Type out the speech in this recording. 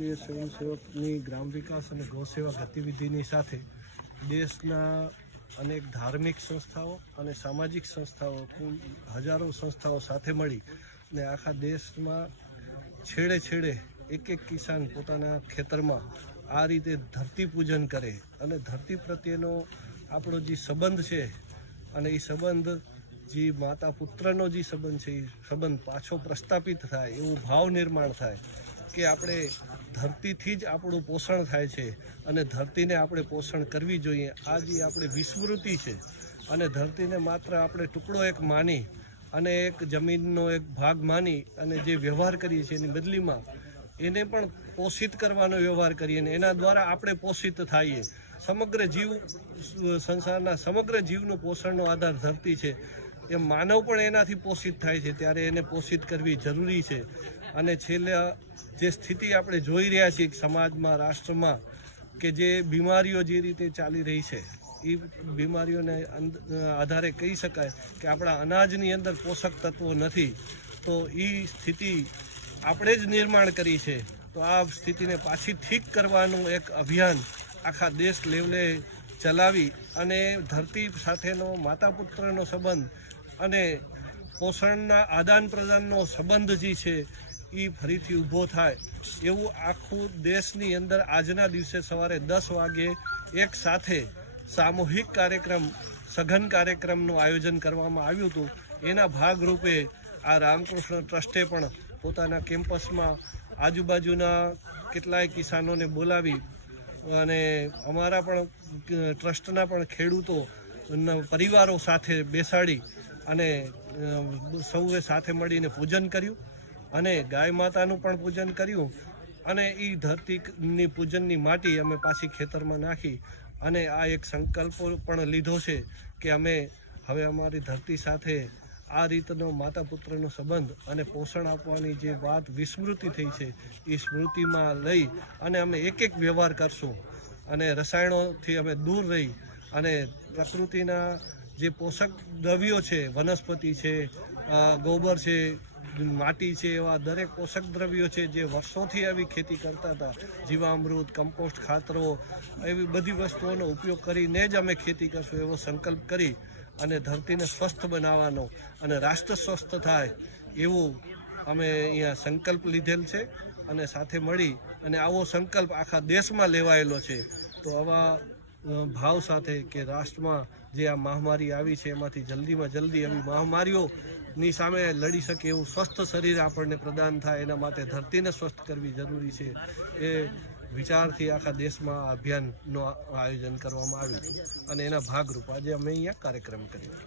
રાષ્ટ્રીય સ્વયંસેવકની ગ્રામ વિકાસ અને ગૌસેવા ગતિવિધિની સાથે દેશના અનેક ધાર્મિક સંસ્થાઓ અને સામાજિક સંસ્થાઓ હજારો સંસ્થાઓ સાથે મળી અને આખા દેશમાં છેડે છેડે એક કિસાન પોતાના ખેતરમાં આ રીતે ધરતી પૂજન કરે અને ધરતી પ્રત્યેનો આપણો જે સંબંધ છે અને એ સંબંધ જે માતા પુત્રનો જે સંબંધ છે એ સંબંધ પાછો પ્રસ્થાપિત થાય એવું ભાવ નિર્માણ થાય કે આપણે ધરતીથી જ આપણું પોષણ થાય છે અને ધરતીને આપણે પોષણ કરવી જોઈએ. આ જે આપણે વિસ્મૃતિ છે અને ધરતીને માત્ર આપણે ટુકડો એક માની અને એક જમીનનો એક ભાગ માની અને જે વ્યવહાર કરીએ છીએ એની બદલીમાં એને પણ પોષિત કરવાનો વ્યવહાર કરીએ અને એના દ્વારા આપણે પોષિત થઈએ. સમગ્ર જીવ સંસારના સમગ્ર જીવનો પોષણનો આધાર ધરતી છે. એ માનવ પણ એનાથી પોષિત થાય છે, ત્યારે એને પોષિત કરવી જરૂરી છે. અને છેલ્લે જે સ્થિતિ આપણે જોઈ રહ્યા છીએ સમાજમાં, રાષ્ટ્રમાં, કે જે બીમારીઓ જે રીતે ચાલી રહી છે એ બીમારીઓને આધારે કહી શકાય કે આપણા અનાજની અંદર પોષક તત્વો નથી. તો એ સ્થિતિ આપણે જ નિર્માણ કરી છે. તો આ સ્થિતિને પાછી ઠીક કરવાનું એક અભિયાન આખા દેશ લેવલે ચલાવી અને ધરતી સાથેનો માતા પુત્રનો સંબંધ અને પોષણના આદાન પ્રદાનનો સંબંધ જે છે એ ફરીથી ઊભો થાય એવું આખું દેશની અંદર આજના દિવસે સવારે 10 વાગે એક સાથે સામૂહિક કાર્યક્રમ, સઘન કાર્યક્રમનું આયોજન કરવામાં આવ્યું હતું. એના ભાગરૂપે આ રામકૃષ્ણ ટ્રસ્ટે પણ પોતાના કેમ્પસમાં આજુબાજુના કેટલાય કિસાનોને બોલાવી અને અમારા પણ ટ્રસ્ટના પણ ખેડૂતો પરિવારો સાથે બેસાડી અને સૌએ સાથે મળીને પૂજન કર્યું અને ગાય માતાનું પણ પૂજન કર્યું અને એ ધરતીની પૂજનની માટી અમે પાછી ખેતરમાં નાખી અને આ એક સંકલ્પ પણ લીધો છે કે અમે હવે અમારી ધરતી સાથે આ રીતનો માતા પુત્રનો સંબંધ અને પોષણ આપવાની જે વાત વિસ્મૃતિ થઈ છે એ સ્મૃતિમાં લઈ અને અમે એક વ્યવહાર કરશું અને રસાયણોથી અમે દૂર રહી અને પ્રકૃતિના જે પોષક દ્રવ્યો છે, વનસ્પતિ છે, ગોબર છે, માટી છે, એવા દરેક પોષક દ્રવ્યો છે જે વર્ષોથી આવી ખેતી કરતા હતા, જીવામૃત, કમ્પોસ્ટ ખાતરો, એવી બધી વસ્તુઓનો ઉપયોગ કરીને જ અમે ખેતી કરશું એવો સંકલ્પ કરી અને ધરતીને સ્વસ્થ બનાવવાનો અને રાષ્ટ્ર સ્વસ્થ થાય એવું અમે અહીંયા સંકલ્પ લીધેલ છે. અને સાથે મળી અને આવો સંકલ્પ આખા દેશમાં લેવાયેલો છે. તો આવા ભાવ સાથે કે રાષ્ટ્રમાં જે આ મહામારી આવી છે એમાંથી જલ્દીમાં જલ્દી આવી મહામારીઓની સામે લડી શકે એવું સ્વસ્થ શરીર આપણને પ્રદાન થાય એના માટે ધરતીને સ્વસ્થ કરવી જરૂરી છે. એ વિચારથી આખા દેશમાં આ અભિયાનનું આયોજન કરવામાં આવ્યું હતું અને એના ભાગરૂપ આજે અમે અહીંયા કાર્યક્રમ કર્યો.